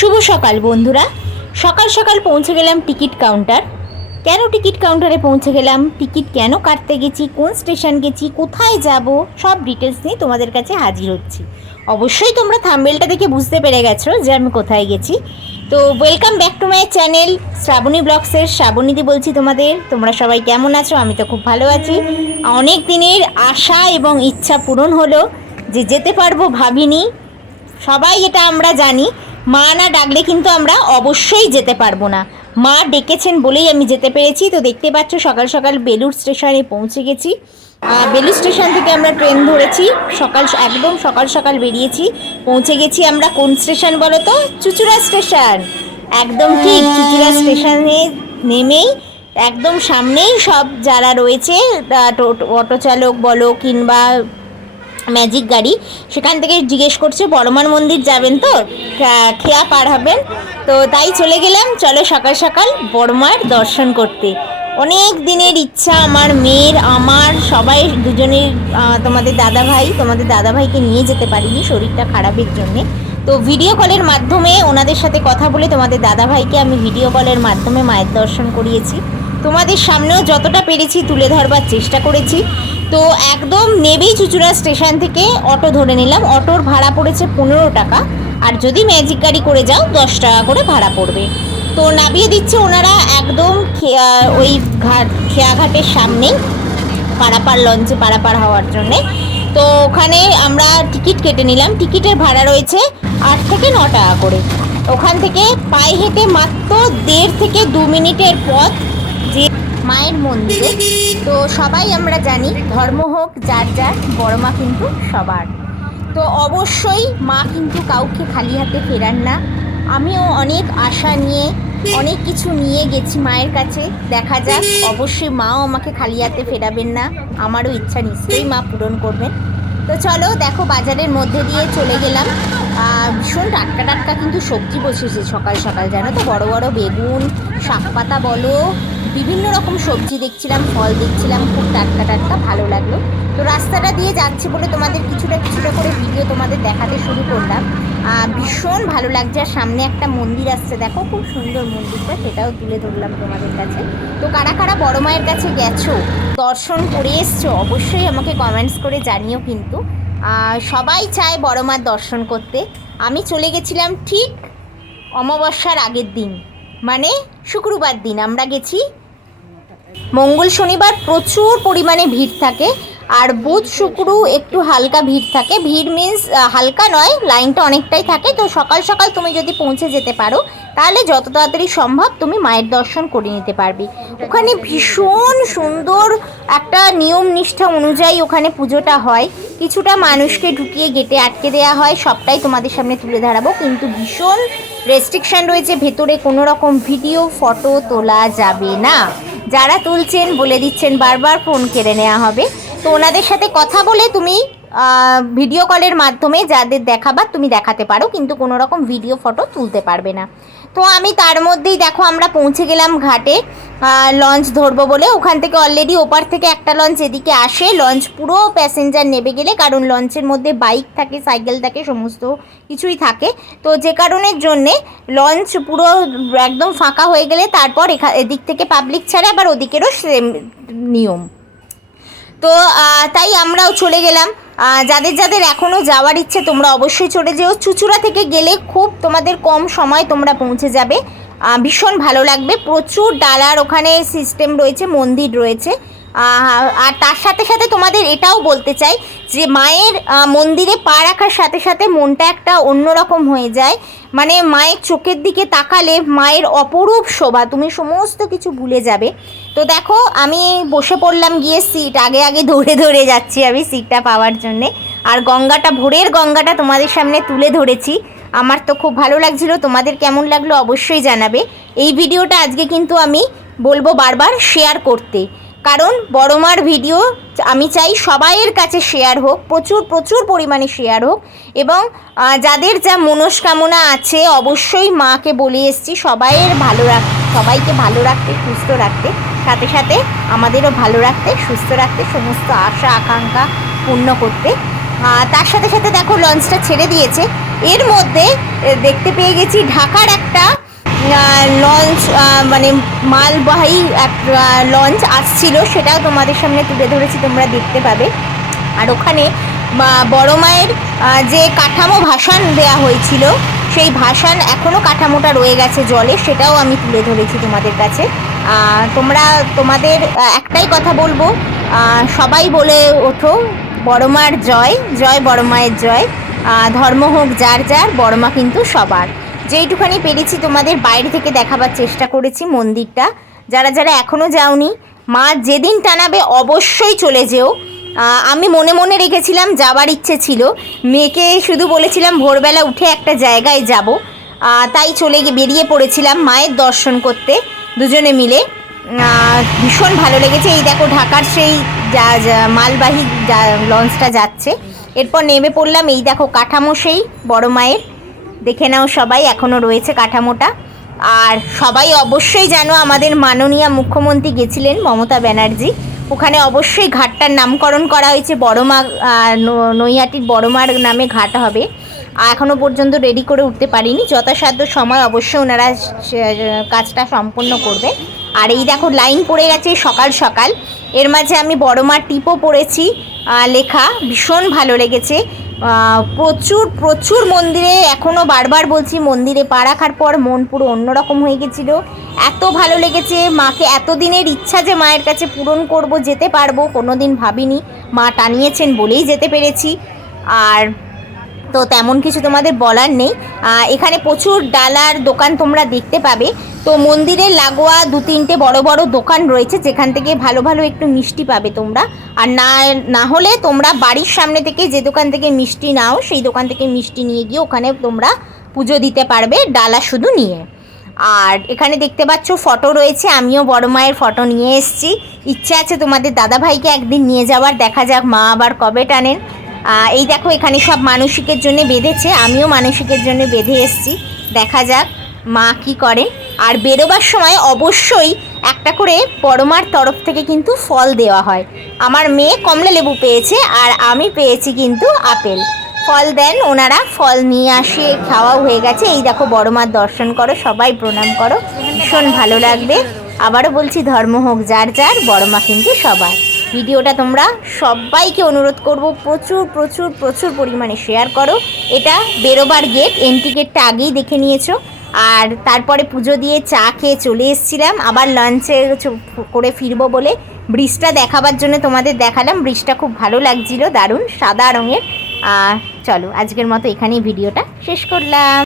শুভ সকাল বন্ধুরা। সকাল সকাল পৌঁছে গেলাম টিকিট কাউন্টার। কেন টিকিট কাউন্টারে পৌঁছে গেলাম, টিকিট কেন কাটতে গেছি, কোন স্টেশন গেছি, কোথায় যাব, সব ডিটেলস নিয়ে তোমাদের কাছে হাজির হচ্ছি। অবশ্যই তোমরা থাম্বনেলটা দেখে বুঝতে পেরে গেছো যে আমি কোথায় গেছি। তো welcome back to my channel Shraboni ব্লগসের শ্রাবণীদি বলছি তোমাদের। তোমরা সবাই কেমন আছো? আমি তো খুব ভালো আছি। অনেক দিনের আশা এবং ইচ্ছা পূরণ হলো, যে যেতে পারবো ভাবিনি। সবাই এটা আমরা জানি, মা না ডাকলে কিন্তু আমরা অবশ্যই যেতে পারবো না। মা ডেকেছেন বলেই আমি যেতে পেরেছি। তো দেখতে পাচ্ছ সকাল সকাল বেলুড় স্টেশনে পৌঁছে গেছি। বেলুড় স্টেশন থেকে আমরা ট্রেন ধরেছি, একদম সকাল সকাল বেরিয়েছি। পৌঁছে গেছি আমরা কোন স্টেশন বলো তো? চুঁচুড়া স্টেশন। একদম ঠিক, চুঁচুড়া স্টেশনে নেমেই একদম সামনেই সব যারা রয়েছে, অটো চালক বলো কিংবা ম্যাজিক গাড়ি, সেখান থেকে জিজ্ঞেস করছে বড়মার মন্দির যাবেন তো, খেয়া পার হবেন। তো তাই চলে গেলাম, চলো সকাল সকাল বড়মার দর্শন করতে। অনেক দিনের ইচ্ছা আমার, মেয়ের, আমার, সবাই দুজনের। তোমাদের দাদাভাইকে নিয়ে যেতে পারিনি শরীরটা খারাপের জন্যে। তো ভিডিও কলের মাধ্যমে ওনাদের সাথে কথা বলে তোমাদের দাদাভাইকে আমি ভিডিও কলের মাধ্যমে মায়ের দর্শন করিয়েছি। তোমাদের সামনেও যতটা পেরেছি তুলে ধরবার চেষ্টা করেছি। তো একদম নেবেই চুঁচুড়া স্টেশন থেকে অটো ধরে নিলাম। অটোর ভাড়া পড়েছে 15 টাকা, আর যদি ম্যাজিক গাড়ি করে যাও 10 টাকা করে ভাড়া পড়বে। তো নামিয়ে দিচ্ছে ওনারা একদম ওই খেয়াঘাটের সামনেই, লঞ্চে পারাপার হওয়ার জন্যে। তো ওখানে আমরা টিকিট কেটে নিলাম। টিকিটের ভাড়া রয়েছে 8 থেকে 9 টাকা করে। ওখান থেকে পায়ে হেঁটে মাত্র 1.5 থেকে 2 মিনিটের পথ যে মায়ের মন্দিরে। তো সবাই আমরা জানি, ধর্ম হোক যার যার, বড় মা কিন্তু সবার। তো অবশ্যই মা কিন্তু কাউকে খালি হাতে ফেরান না। আমিও অনেক আশা নিয়ে, অনেক কিছু নিয়ে গেছি মায়ের কাছে। দেখা যাক, অবশ্যই মাও আমাকে খালি হাতে ফেরাবেন না। আমারও ইচ্ছা নিশ্চয়ই মা পূরণ করবেন। তো চলো দেখো, বাজারের মধ্যে দিয়ে চলে গেলাম। ভীষণ টাটকা টাটকা কিন্তু সবজি বসেছে সকাল সকাল, জানো তো, বড় বড় বেগুন, শাক পাতা বলো, বিভিন্ন রকম সবজি দেখছিলাম, ফল দেখছিলাম, খুব টাটকা টাটকা, ভালো লাগলো। তো রাস্তাটা দিয়ে যাচ্ছে বলে তোমাদের কিছুটা করে ভিডিও তোমাদের দেখাতে শুরু করলাম। ভীষণ ভালো লাগছে। আর সামনে একটা মন্দির আসছে, দেখো খুব সুন্দর মন্দিরটা, সেটাও তুলে ধরলাম তোমাদের কাছে। তো কারা কারা বড় মায়ের কাছে গেছো, দর্শন করে এসছো, অবশ্যই আমাকে কমেন্টস করে জানিও কিন্তু। সবাই চায় বড় মার দর্শন করতে। আমি চলে গেছিলাম ঠিক অমাবস্যার আগের দিন, মানে শুক্রবার দিন আমরা গেছি। মঙ্গল শনিবার প্রচুর পরিমাণে ভিড় থাকে, আর বুধ শুক্র একটু হালকা ভিড় থাকে। ভিড় মিন্স হালকা নয়, লাইনটা অনেকটাই থাকে। তো সকাল সকাল তুমি যদি পৌঁছে যেতে পারো, তাহলে যত তাড়াতাড়ি সম্ভব তুমি মায়ের দর্শন করে নিতে পারবে। ওখানে ভীষণ সুন্দর একটা নিয়ম নিষ্ঠা অনুযায়ী ওখানে পুজোটা হয়। কিছুটা মানুষকে ঢুকিয়ে গেটে আটকে দেওয়া হয়, সবটাই তোমাদের সামনে তুলে ধরাবো। কিন্তু ভীষণ রেস্ট্রিকশান রয়েছে, ভেতরে কোনো রকম ভিডিও ফটো তোলা যাবে না। যারা তুলছেন বলে দিচ্ছেন বারবার ফোন কেড়ে নেওয়া হবে। তো ওনাদের সাথে কথা বলে তুমি ভিডিও কলের মাধ্যমে যাদের দেখাবার তুমি দেখাতে পারো, কিন্তু কোনো রকম ভিডিও ফটো তুলতে পারবে না। তো আমি তার মধ্যেই দেখো আমরা পৌঁছে গেলাম ঘাটে। লঞ্চ ধরবো বলে ওখান থেকে অলরেডি ওপার থেকে একটা লঞ্চ এদিকে আসে। লঞ্চ পুরো প্যাসেঞ্জার নেবে গেলে, কারণ লঞ্চের মধ্যে বাইক থাকে, সাইকেল থাকে, সমস্ত কিছুই থাকে। তো যে কারণের জন্যে লঞ্চ পুরো একদম ফাঁকা হয়ে গেলে তারপর এদিক থেকে পাবলিক ছাড়ে, আবার ওদিকেরও সেম নিয়ম। তো তাই আমরাও চলে গেলাম। যাদের যাদের এখনও যাওয়ার ইচ্ছে তোমরা অবশ্যই চলে যেও। চুঁচুড়া থেকে গেলে খুব তোমাদের কম সময় তোমরা পৌঁছে যাবে। ভীষণ ভালো লাগবে। প্রচুর ডালার ওখানে সিস্টেম রয়েছে, মন্দির রয়েছে। আর তার সাথে সাথে তোমাদের এটাও বলতে চাই যে মায়ের মন্দিরে পা রাখার সাথে সাথে মনটা একটা অন্যরকম হয়ে যায়। মানে মায়ের চোখের দিকে তাকালে মায়ের অপরূপ শোভা, তুমি সমস্ত কিছু ভুলে যাবে। তো দেখো আমি বসে পড়লাম গিয়ে, সিট আগে আগে দৌড়ে দৌড়ে যাচ্ছি আমি সিটটা পাওয়ার জন্যে। আর গঙ্গাটা, ভোরের গঙ্গাটা তোমাদের সামনে তুলে ধরেছি। আমার তো খুব ভালো লাগছিল। তোমাদের কেমন লাগলো অবশ্যই জানাবে। এই ভিডিওটা আজকে কিন্তু আমি বলবো বারবার শেয়ার করতে, কারণ বড় মার ভিডিও আমি চাই সবাইয়ের কাছে শেয়ার হোক, প্রচুর প্রচুর পরিমাণে শেয়ার হোক। এবং যাদের যা মনস্কামনা আছে অবশ্যই মাকে বলে এসছি সবাইকে ভালো রাখতে, সুস্থ রাখতে, সাথে সাথে আমাদেরও ভালো রাখতে, সুস্থ রাখতে, সমস্ত আশা আকাঙ্ক্ষা পূর্ণ করতে। তার সাথে সাথে দেখো লঞ্চটা ছেড়ে দিয়েছে। এর মধ্যে দেখতে পেয়ে গেছি ঢাকার একটা লঞ্চ, মানে মালবাহী এক লঞ্চ আসছিল, সেটাও তোমাদের সামনে তুলে ধরেছি, তোমরা দেখতে পাবে। আর ওখানে বড় মায়ের যে কাঠামো ভাসান দেয়া হয়েছিল, সেই ভাসান এখনও কাঠামোটা রয়ে গেছে জলে, সেটাও আমি তুলে ধরেছি তোমাদের কাছে। তোমাদের একটাই কথা বলবো, সবাই বলে ওঠো বড় মার জয়, জয় বড় মায়ের জয়। ধর্ম হোক যার যার, বড় মা কিন্তু সবার। যেইটুখানি পেরেছি তোমাদের বাইরে থেকে দেখাবার চেষ্টা করেছি মন্দিরটা। যারা যারা এখনও যাওনি, মা যেদিন টানাবে অবশ্যই চলে যেও। আমি মনে মনে রেখেছিলাম, যাবার ইচ্ছে ছিল, মেয়েকে শুধু বলেছিলাম ভোরবেলা উঠে একটা জায়গায় যাব, তাই বেরিয়ে পড়েছিলাম মায়ের দর্শন করতে দুজনে মিলে। ভীষণ ভালো লেগেছে। এই দেখো ঢাকার সেই মালবাহী লঞ্চটা যাচ্ছে, এরপর নেমে পড়লাম। এই দেখো কাঠামো সেই বড় মায়ের, দেখে নাও সবাই, এখনও রয়েছে কাঠামোটা। আর সবাই অবশ্যই জানো আমাদের মাননীয় মুখ্যমন্ত্রী গেছিলেন, মমতা ব্যানার্জি। ওখানে অবশ্যই ঘাটটার নামকরণ করা হয়েছে বড় মা, নৈহাটির বড় মার নামে ঘাট হবে। এখনও পর্যন্ত রেডি করে উঠতে পারিনি, যথাসাধ্য সময় অবশ্যই ওনারা কাজটা সম্পন্ন করবে। আর এই দেখো লাইন পড়ে গেছে সকাল সকাল, এর মাঝে আমি বড় মার টিপও পড়েছি লেখা, ভীষণ ভালো লেগেছে। প্রচুর প্রচুর মন্দিরে, এখনও বারবার বলছি, মন্দিরে পা রাখার পর মন পুরো অন্যরকম হয়ে গেছিলো। এত ভালো লেগেছে, মাকে এতদিনের ইচ্ছা যে মায়ের কাছে পূরণ করব, যেতে পারবো, কোনো দিন ভাবিনি, মা টানিয়েছেন বলেই যেতে পেরেছি। আর তো তেমন কিছু তোমাদের বলার নেই। এখানে প্রচুর ডালার দোকান তোমরা দেখতে পাবে। তো মন্দিরের লাগোয়া 2-3টে বড় বড় দোকান রয়েছে, যেখান থেকে ভালো ভালো একটু মিষ্টি পাবে তোমরা। আর না হলে তোমরা বাড়ির সামনে থেকে যে দোকান থেকে মিষ্টি নাও, সেই দোকান থেকে মিষ্টি নিয়ে গিয়ে ওখানে তোমরা পুজো দিতে পারবে ডালা শুধু নিয়ে। আর এখানে দেখতে পাচ্ছ ফটো রয়েছে, আমিও বড় মায়ের ফটো নিয়ে এসেছি। ইচ্ছা আছে তোমাদের দাদাভাইকে একদিন নিয়ে যাওয়ার, দেখা যাক মা আবার কবে টানেন। এই দেখো এখানে সব মানসিকের জন্য বেঁধেছে, আমিও মানসিকের জন্য বেঁধে এসেছি, দেখা যাক মা কি করে। আর বেরোবার সময় অবশ্যই একটা করে বড় মার তরফ থেকে কিন্তু ফল দেওয়া হয়। আমার মেয়ে কমলা লেবু পেয়েছে, আর আমি পেয়েছি কিন্তু আপেল। ফল দেন ওনারা, ফল নিয়ে আসে, খাওয়াও হয়ে গেছে। এই দেখো বড় মার দর্শন করো, সবাই প্রণাম করো, ভীষণ ভালো লাগবে। আবারও বলছি, ধর্ম হোক যার যার, বড় মা কিন্তু সবার। ভিডিওটা তোমরা সবাইকে অনুরোধ করব, প্রচুর প্রচুর প্রচুর পরিমাণে শেয়ার করো। এটা বেরোবার গেট, এন্ট্রি গেটটা আগেই দেখে নিয়েছো। আর তারপরে পুজো দিয়ে চা খেয়ে চলে এসেছিলাম, আবার লাঞ্চে করে ফিরবো বলে ব্রিজটা দেখাবার জন্য তোমাদের দেখালাম। ব্রিজটা খুব ভালো লাগছিল, দারুণ সাদা রঙের। চলো আজকের মতো এখানেই ভিডিওটা শেষ করলাম।